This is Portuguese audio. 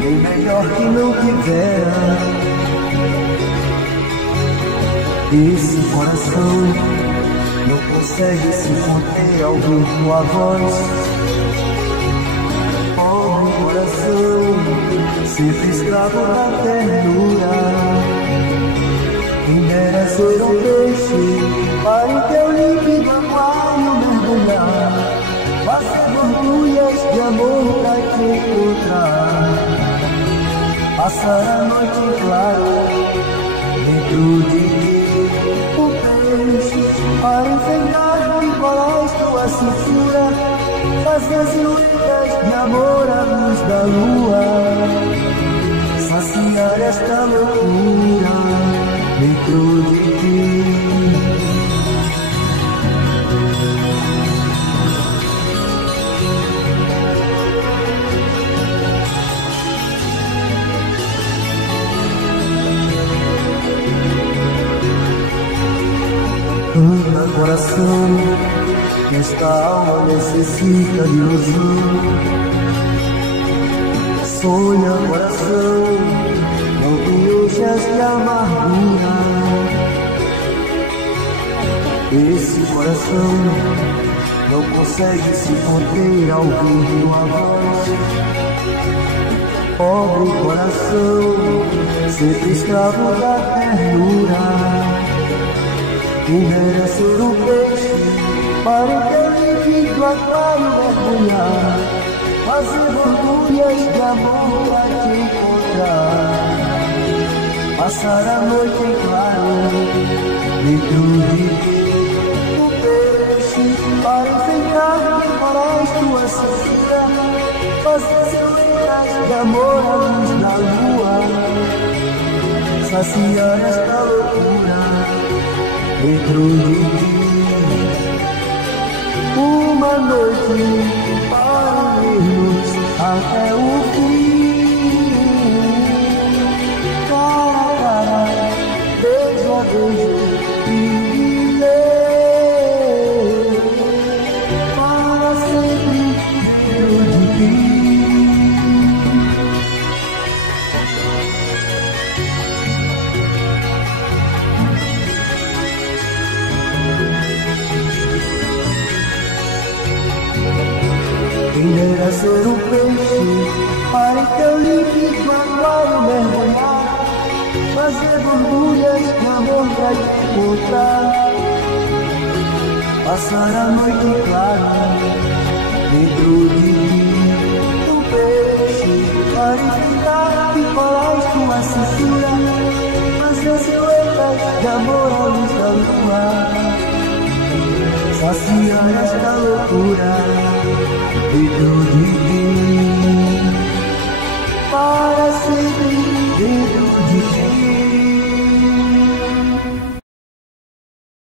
bem melhor que não tivera. Esse coração não consegue se conter ao ouvir tua voz. Pobre coração, sempre escravo da ternura. Quem dera ser um peixe para em teu límpido aquário mergulhar, fazer borbulhas de amor pra te encontrar, passar a noite em claro dentro de ti. O peixe para enfeitar e colar tua cintura, fazer silhuetas de amor à luz da lua, saciar esta loucura dentro de ti. Anda, coração, que esta alma necessita de ilusão. Sonha, coração, não te enchas de amargura. Esse coração não consegue se conter ao ouvir tua voz. Pobre coração, sempre escravo da ternura. Quem dera ser um peixe para em teu límpido aquário mergulhar, fazer borbulhas de amor pra te encontrar, passar a noite em claro dentro de ti. O peixe para enfeitar e colar tua cintura, fazer silhuetas de amor à luz da lua, saciar esta loucura dentro de ti. Uma noite para irmos até o fim, cara a cara, beijo a beijo, e viver para sempre dentro de ti. Quem dera ser um peixe para em teu límpido aquário mergulhar, fazer borbulhas de amor pra te encontrar, passar a noite em claro dentro de ti. Um peixe para enfeitar e colar tua cintura, fazer silhuetas de amor à luz da lua, saciar esta loucura dentro